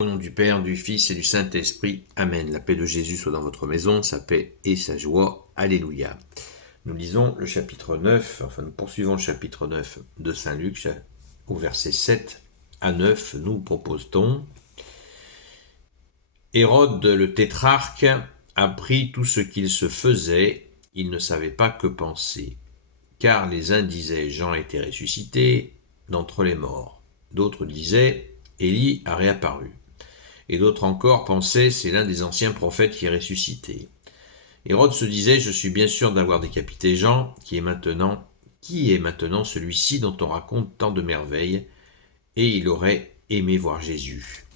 Au nom du Père, du Fils et du Saint-Esprit. Amen. La paix de Jésus soit dans votre maison, sa paix et sa joie. Alléluia. Nous lisons le chapitre 9, nous poursuivons le chapitre 9 de Saint Luc, au verset 7 à 9, nous propose-t-on. Hérode le tétrarque apprit tout ce qu'il se faisait, il ne savait pas que penser, car les uns disaient Jean était ressuscité d'entre les morts, d'autres disaient Élie a réapparu. Et d'autres encore pensaient, c'est l'un des anciens prophètes qui est ressuscité. Hérode se disait, je suis bien sûr d'avoir décapité Jean, qui est maintenant celui-ci dont on raconte tant de merveilles, et il aurait aimé voir Jésus.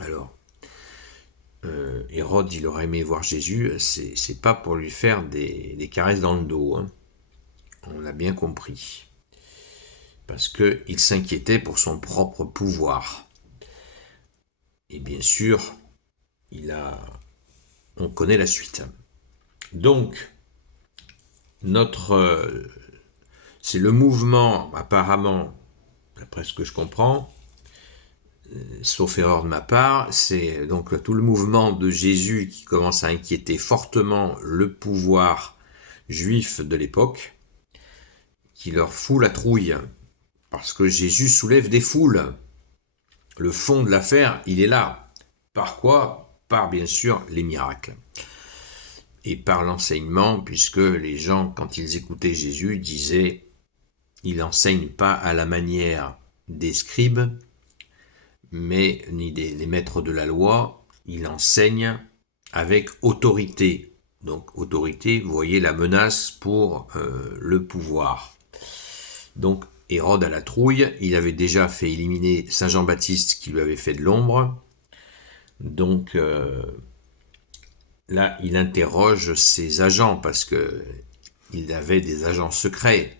Alors, Hérode, il aurait aimé voir Jésus, c'est pas pour lui faire des caresses dans le dos, hein. On l'a bien compris. Parce qu'il s'inquiétait pour son propre pouvoir. Et bien sûr, on connaît la suite. Donc, c'est le mouvement, apparemment, d'après ce que je comprends, sauf erreur de ma part, c'est donc tout le mouvement de Jésus qui commence à inquiéter fortement le pouvoir juif de l'époque, qui leur fout la trouille, parce que Jésus soulève des foules. Le fond de l'affaire, il est là. Par quoi ? Par bien sûr les miracles. Et par l'enseignement, puisque les gens, quand ils écoutaient Jésus, disaient « Il n'enseigne pas à la manière des scribes, mais ni des maîtres de la loi, il enseigne avec autorité. » Donc autorité, vous voyez la menace pour le pouvoir. Donc Hérode a la trouille, il avait déjà fait éliminer Saint Jean-Baptiste qui lui avait fait de l'ombre. Donc là, il interroge ses agents parce que il avait des agents secrets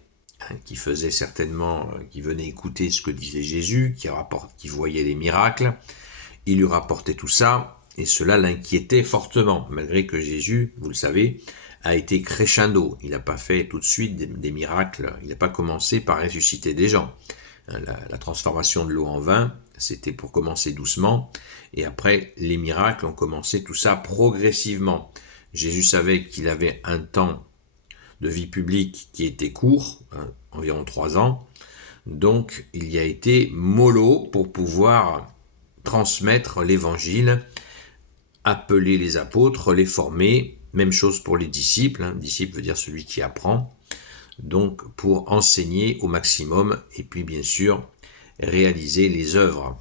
qui faisaient certainement, qui venaient écouter ce que disait Jésus, qui voyaient les miracles. Il lui rapportait tout ça et cela l'inquiétait fortement, malgré que Jésus, vous le savez, a été crescendo. Il n'a pas fait tout de suite des miracles, il n'a pas commencé par ressusciter des gens. La transformation de l'eau en vin, c'était pour commencer doucement, et après les miracles ont commencé tout ça progressivement. Jésus savait qu'il avait un temps de vie publique qui était court, environ 3 ans, donc il y a été mollo pour pouvoir transmettre l'évangile, appeler les apôtres, les former, même chose pour les disciples, disciple veut dire celui qui apprend, donc pour enseigner au maximum et puis bien sûr réaliser les œuvres,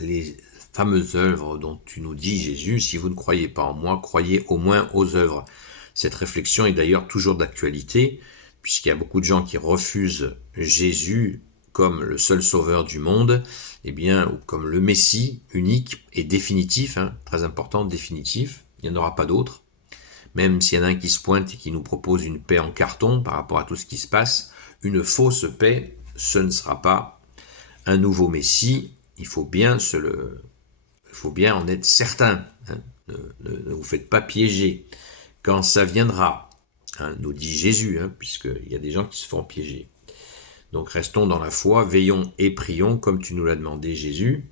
les fameuses œuvres dont tu nous dis Jésus, si vous ne croyez pas en moi, croyez au moins aux œuvres. Cette réflexion est d'ailleurs toujours d'actualité, puisqu'il y a beaucoup de gens qui refusent Jésus comme le seul sauveur du monde, ou comme le Messie unique et définitif, très important, définitif, il n'y en aura pas d'autre. Même s'il y en a un qui se pointe et qui nous propose une paix en carton par rapport à tout ce qui se passe, une fausse paix, ce ne sera pas un nouveau Messie. Il faut bien en être certain. Ne vous faites pas piéger. Quand ça viendra, nous dit Jésus, puisqu'il y a des gens qui se font piéger. Donc restons dans la foi, veillons et prions comme tu nous l'as demandé Jésus,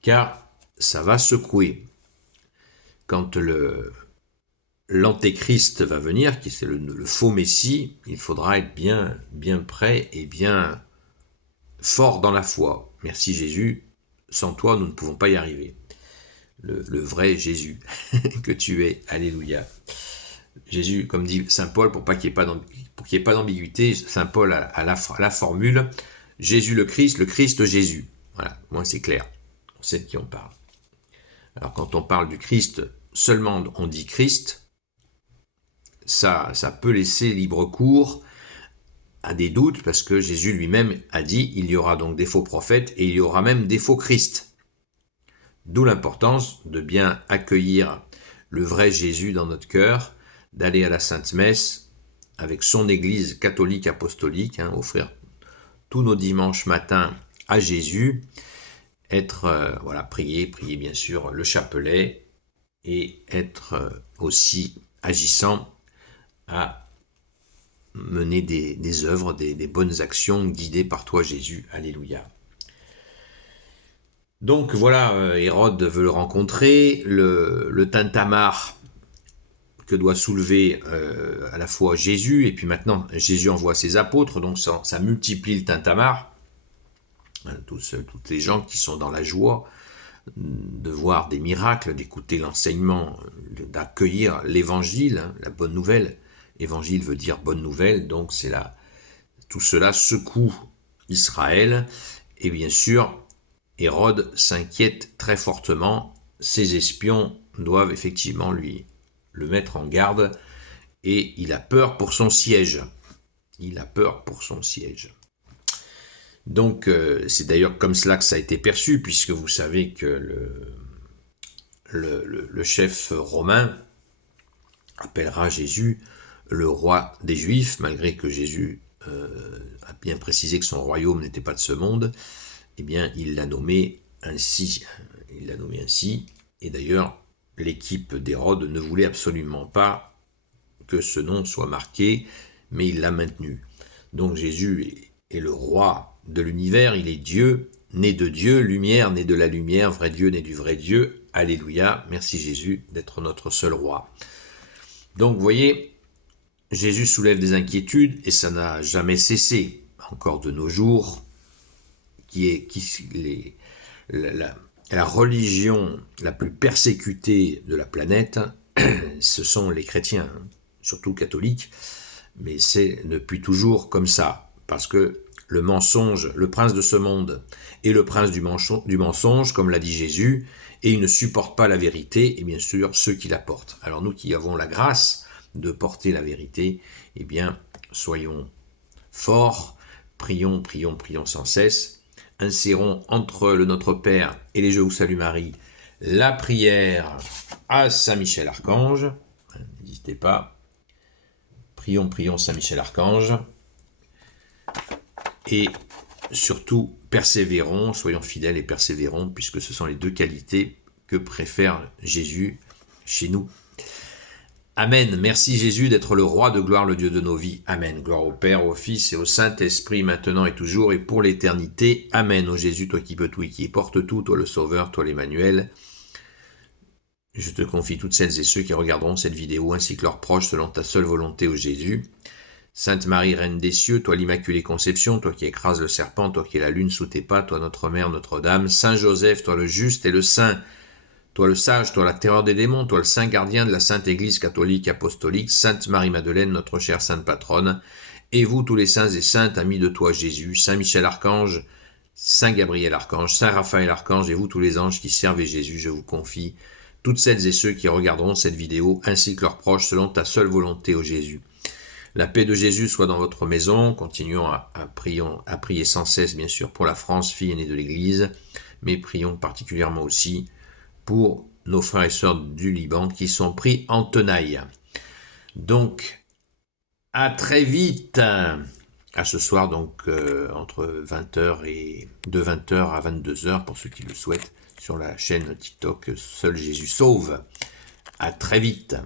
car ça va secouer. Quand l'antéchrist va venir, qui c'est le faux messie, il faudra être bien prêt et bien fort dans la foi. Merci Jésus, sans toi nous ne pouvons pas y arriver. Le vrai Jésus que tu es, alléluia. Jésus, comme dit Saint Paul, pour qu'il n'y ait pas d'ambiguïté, Saint Paul a la formule Jésus le Christ Jésus. Voilà, moi c'est clair, on sait de qui on parle. Alors quand on parle du Christ, seulement on dit Christ, ça peut laisser libre cours à des doutes, parce que Jésus lui-même a dit il y aura donc des faux prophètes et il y aura même des faux Christ. D'où l'importance de bien accueillir le vrai Jésus dans notre cœur, d'aller à la Sainte Messe avec son Église catholique apostolique, offrir tous nos dimanches matins à Jésus, prier bien sûr le chapelet et être aussi agissant à mener des œuvres, des bonnes actions guidées par toi Jésus. Alléluia. Donc voilà, Hérode veut le rencontrer, le tintamarre que doit soulever à la fois Jésus, et puis maintenant Jésus envoie ses apôtres, donc ça multiplie le tintamarre, hein, toutes les gens qui sont dans la joie de voir des miracles, d'écouter l'enseignement, d'accueillir l'évangile, hein, la bonne nouvelle. Évangile veut dire bonne nouvelle, donc c'est là, tout cela secoue Israël, et bien sûr, Hérode s'inquiète très fortement, ses espions doivent effectivement le mettre en garde, et il a peur pour son siège. Il a peur pour son siège. Donc c'est d'ailleurs comme cela que ça a été perçu, puisque vous savez que le chef romain appellera Jésus le roi des Juifs, malgré que Jésus a bien précisé que son royaume n'était pas de ce monde. Eh bien, il l'a nommé ainsi. Il l'a nommé ainsi. Et d'ailleurs, l'équipe d'Hérode ne voulait absolument pas que ce nom soit marqué, mais il l'a maintenu. Donc Jésus est le roi de l'univers, il est Dieu, né de Dieu, lumière, né de la lumière, vrai Dieu, né du vrai Dieu. Alléluia, merci Jésus d'être notre seul roi. Donc vous voyez, Jésus soulève des inquiétudes et ça n'a jamais cessé, encore de nos jours, la religion la plus persécutée de la planète, ce sont les chrétiens, surtout catholiques, mais c'est depuis toujours comme ça, parce que le mensonge, le prince de ce monde est le prince du mensonge, comme l'a dit Jésus, et il ne supporte pas la vérité, et bien sûr ceux qui la portent. Alors nous qui avons la grâce de porter la vérité, eh bien soyons forts, prions sans cesse, insérons entre le Notre Père et les Je vous salue Marie la prière à Saint Michel Archange, n'hésitez pas, prions Saint Michel Archange, et surtout persévérons, soyons fidèles et persévérons, puisque ce sont les deux qualités que préfère Jésus chez nous. Amen. Merci Jésus d'être le roi de gloire, le Dieu de nos vies. Amen. Gloire au Père, au Fils et au Saint-Esprit, maintenant et toujours et pour l'éternité. Amen. Ô Jésus, toi qui peux tout et qui porte tout, toi le Sauveur, toi l'Emmanuel. Je te confie toutes celles et ceux qui regarderont cette vidéo ainsi que leurs proches selon ta seule volonté, ô Jésus. Sainte Marie, Reine des cieux, toi l'Immaculée Conception, toi qui écrases le serpent, toi qui es la lune sous tes pas, toi notre Mère, Notre-Dame. Saint Joseph, toi le juste et le saint, toi le sage, toi la terreur des démons, toi le saint gardien de la Sainte Église catholique apostolique, Sainte Marie-Madeleine, notre chère Sainte Patronne, et vous tous les saints et saintes, amis de toi Jésus, Saint Michel Archange, Saint Gabriel Archange, Saint Raphaël Archange, et vous tous les anges qui servez Jésus, je vous confie toutes celles et ceux qui regarderont cette vidéo, ainsi que leurs proches, selon ta seule volonté, ô Jésus. La paix de Jésus soit dans votre maison, continuons à prier sans cesse, bien sûr, pour la France, fille aînée de l'Église, mais prions particulièrement aussi pour nos frères et sœurs du Liban qui sont pris en tenaille. Donc, à très vite, à ce soir, donc entre 20h et de 20h à 22h, pour ceux qui le souhaitent, sur la chaîne TikTok Seul Jésus Sauve. À très vite.